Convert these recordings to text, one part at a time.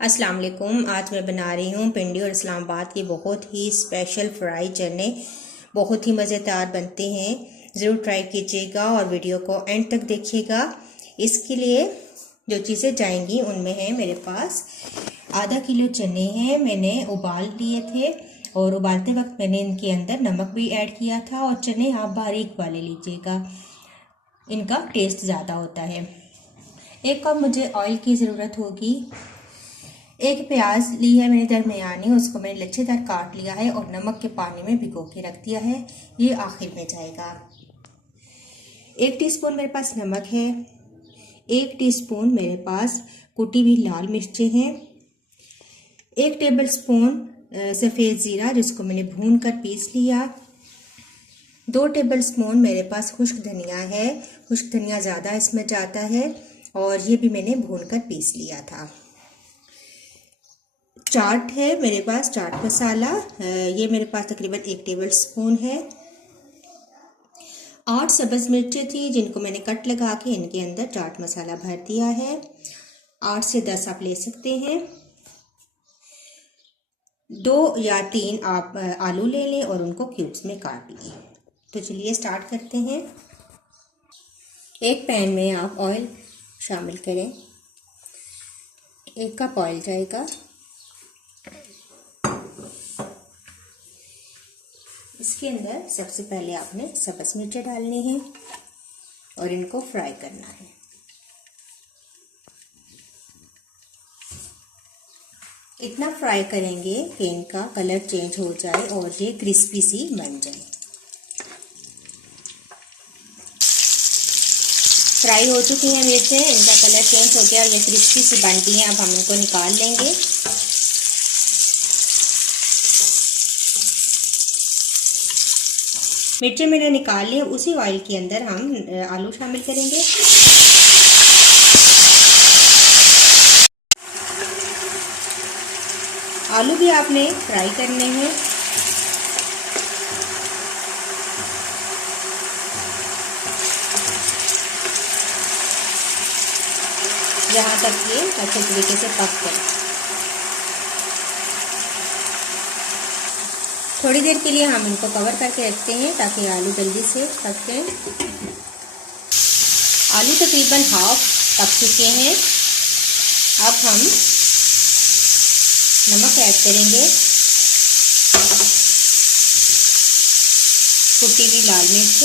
अस्सलाम वालेकुम। आज मैं बना रही हूँ पिंडी और इस्लामाबाद की बहुत ही स्पेशल फ्राई चने। बहुत ही मज़ेदार बनते हैं, ज़रूर ट्राई कीजिएगा और वीडियो को एंड तक देखिएगा। इसके लिए जो चीज़ें जाएंगी उनमें है मेरे पास आधा किलो चने हैं, मैंने उबाल लिए थे और उबालते वक्त मैंने इनके अंदर नमक भी ऐड किया था। और चने आप बारीक वाले लीजिएगा, इनका टेस्ट ज़्यादा होता है। एक कप मुझे ऑयल की ज़रूरत होगी। एक प्याज ली है मैंने दरमियानी, उसको मैंने लच्छेदार काट लिया है और नमक के पानी में भिगो के रख दिया है, ये आखिर में जाएगा। 1 टीस्पून मेरे पास नमक है। 1 टीस्पून मेरे पास कुटी हुई लाल मिर्चें हैं। 1 टेबलस्पून सफ़ेद ज़ीरा जिसको मैंने भून कर पीस लिया। 2 टेबलस्पून मेरे पास खुश्क धनिया है, खुश्क धनिया ज़्यादा इसमें जाता है और ये भी मैंने भून कर पीस लिया था। चाट है मेरे पास, चाट मसाला, ये मेरे पास तकरीबन 1 टेबलस्पून है। 8 सब्ज़ मिर्चें थी जिनको मैंने कट लगा के इनके अंदर चाट मसाला भर दिया है। 8 से 10 आप ले सकते हैं। 2 या 3 आप आलू ले लें और उनको क्यूब्स में काट लें। तो चलिए स्टार्ट करते हैं। एक पैन में आप ऑयल शामिल करें। 1 कप ऑयल जाएगा। इसके अंदर सबसे पहले आपने सब्ज़ मिर्चें डालनी है और इनको फ्राई करना है। इतना फ्राई करेंगे कि इनका कलर चेंज हो जाए और ये क्रिस्पी सी बन जाए। फ्राई हो चुकी हैं मिर्चें, इनका कलर चेंज हो गया और ये क्रिस्पी सी बन गई हैं। अब हम इनको निकाल लेंगे। मिर्चें मैंने निकाल ली। उसी ऑयल के अंदर हम आलू शामिल करेंगे। आलू भी आपने फ्राई करने हैं। जहाँ तक ये अच्छे तरीके से पक जाए। थोड़ी देर के लिए हम इनको कवर करके रखते हैं ताकि आलू जल्दी से पक जाए। आलू तकरीबन हाफ पक चुके हैं। अब हम नमक ऐड करेंगे, कुटी हुई लाल मिर्च,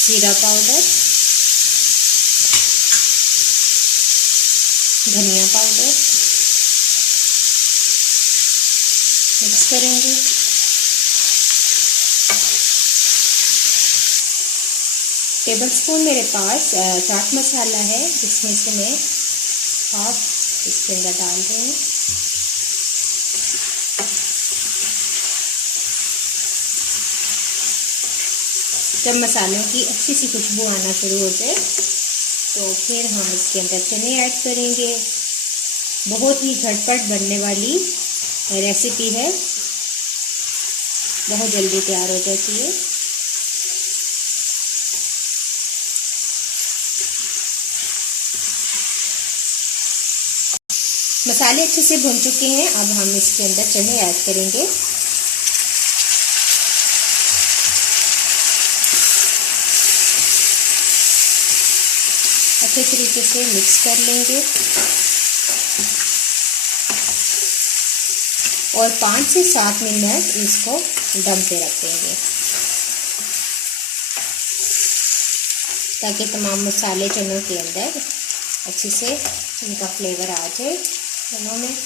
जीरा पाउडर, धनिया पाउडर मिक्स करेंगे। टेबलस्पून मेरे पास चाट मसाला है जिसमें से मैं हाफ इसके अंदर डाल रही हूँ। जब मसालों की अच्छी सी खुशबू आना शुरू हो जाए तो फिर हम इसके अंदर चने ऐड करेंगे। बहुत ही झटपट बनने वाली रेसिपी है, बहुत जल्दी तैयार हो जाती है। मसाले अच्छे से भुन चुके हैं। अब हम इसके अंदर चने ऐड करेंगे। अच्छे तरीके से मिक्स कर लेंगे और 5 से 7 मिनट इसको दम पे रख देंगे ताकि तमाम मसाले चनों के अंदर अच्छे से इनका फ्लेवर आ जाए चनों में।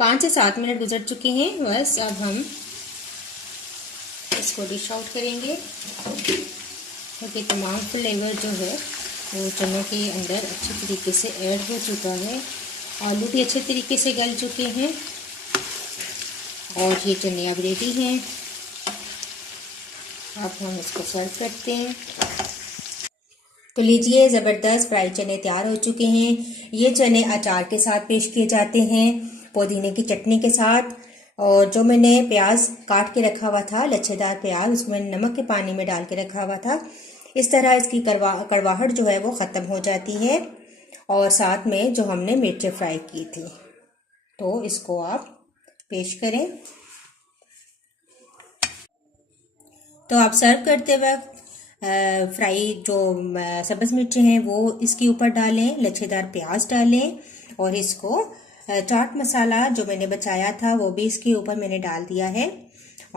5 से 7 मिनट गुजर चुके हैं बस। अब हम इसको डिश आउट करेंगे क्योंकि तमाम फ्लेवर जो है वो चनों के अंदर अच्छे तरीके से ऐड हो चुका है। आलू भी अच्छे तरीके से गल चुके हैं और ये चने अब रेडी हैं। अब हम इसको सर्व करते हैं। तो लीजिए, ज़बरदस्त फ्राई चने तैयार हो चुके हैं। ये चने अचार के साथ पेश किए जाते हैं, पुदीने की चटनी के साथ। और जो मैंने प्याज काट के रखा हुआ था, लच्छेदार प्याज, उसको मैंने नमक के पानी में डाल के रखा हुआ था। इस तरह इसकी कड़वाहट जो है वो ख़त्म हो जाती है। और साथ में जो हमने मिर्चें फ्राई की थी, तो इसको आप पेश करें। तो आप सर्व करते वक्त फ्राई जो सब्ज़ मिर्चें हैं वो इसके ऊपर डालें, लच्छेदार प्याज डालें और इसको चाट मसाला जो मैंने बचाया था वो भी इसके ऊपर मैंने डाल दिया है।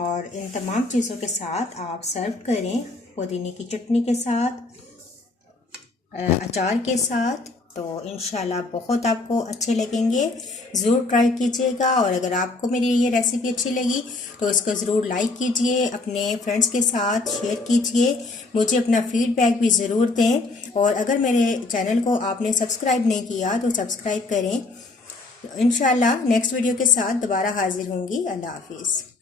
और इन तमाम चीज़ों के साथ आप सर्व करें, पुदीने की चटनी के साथ, अचार के साथ। तो इंशाल्लाह बहुत आपको अच्छे लगेंगे, ज़रूर ट्राई कीजिएगा। और अगर आपको मेरी ये रेसिपी अच्छी लगी तो इसको ज़रूर लाइक कीजिए, अपने फ्रेंड्स के साथ शेयर कीजिए, मुझे अपना फीडबैक भी ज़रूर दें। और अगर मेरे चैनल को आपने सब्सक्राइब नहीं किया तो सब्सक्राइब करें। इंशाल्लाह नेक्स्ट वीडियो के साथ दोबारा हाजिर होंगी। अल्लाह हाफिज़।